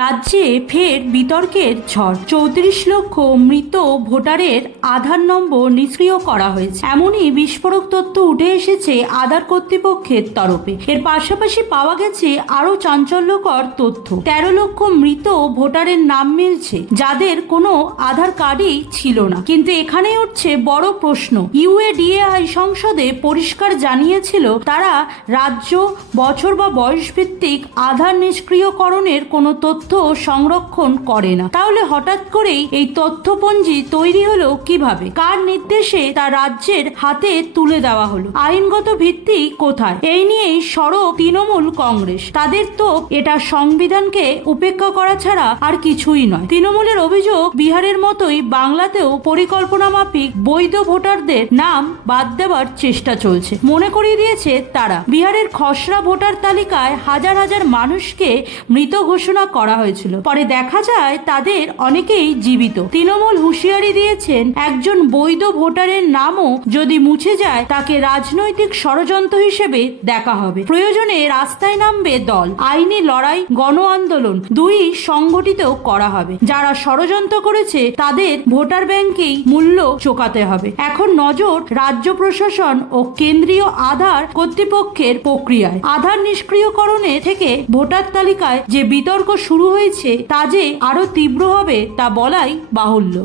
রাজ্যে ফের বিতর্কের ঝড়। চৌত্রিশ লক্ষ মৃত ভোটারের আধার নম্বর নিষ্ক্রিয় করা হয়েছে। এমনই বিস্ফোরক তথ্য উঠে এসেছে আধার কর্তৃপক্ষের তরফে। এর পাশাপাশি পাওয়া গেছে আরও চাঞ্চল্যকর তথ্য। তেরো লক্ষ মৃত ভোটারের নাম মিলছে। যাদের কোনো আধার কার্ডই ছিল না। কিন্তু এখানে উঠছে বড় প্রশ্ন। ইউএডিএআই সংসদে পরিষ্কার জানিয়েছিল, তারা রাজ্য, বছর বা বয়স ভিত্তিক আধার নিষ্ক্রিয়করণের কোনো তথ্য সংরক্ষণ করে না। তাহলে হঠাৎ করেই এই তথ্যপঞ্জি তৈরি হলো কীভাবে? কার নির্দেশে তা রাজ্যের হাতে তুলে দেওয়া হলো? আইনগত ভিত্তি কোথায়? এই নিয়েই সরব তৃণমূল কংগ্রেস। তাদের তো এটা সংবিধানকে উপেক্ষা করা ছাড়া আর কিছুই নয়। তৃণমূলের অভিযোগ বিহারের মতোই বাংলাতেও পরিকল্পনা মাফিক বৈধ ভোটারদের নাম বাদ দেওয়ার চেষ্টা চলছে। মনে করিয়ে দিয়েছে তারা। বিহারের খসড়া ভোটার তালিকায় হাজার হাজার মানুষকে মৃত ঘোষণা করা হয়েছিল। পরে দেখা যায় তাদের অনেকেই জীবিত। তৃণমূল হুঁশিয়ারি দিয়েছেন একজন বৈধ ভোটারের নামও যদি মুছে যায়, তাকে রাজনৈতিক ষড়যন্ত্র হিসেবে দেখা হবে। প্রয়োজনে রাস্তায় নামবে দল। আইনি লড়াই গণ আন্দোলন দুই সংগঠিত করা হবে। যারা ষড়যন্ত্র করেছে, তাদের ভোটার ব্যাংকেই মূল্য চোকাতে হবে। এখন নজর রাজ্য প্রশাসন ও কেন্দ্রীয় আধার কর্তৃপক্ষের প্রক্রিয়ায়। আধার নিষ্ক্রিয়করণে থেকে ভোটার তালিকায় যে বিতর্ক শুরু হয়েছে তা যে আরও তীব্র হবে তা বলাই বাহুল্য।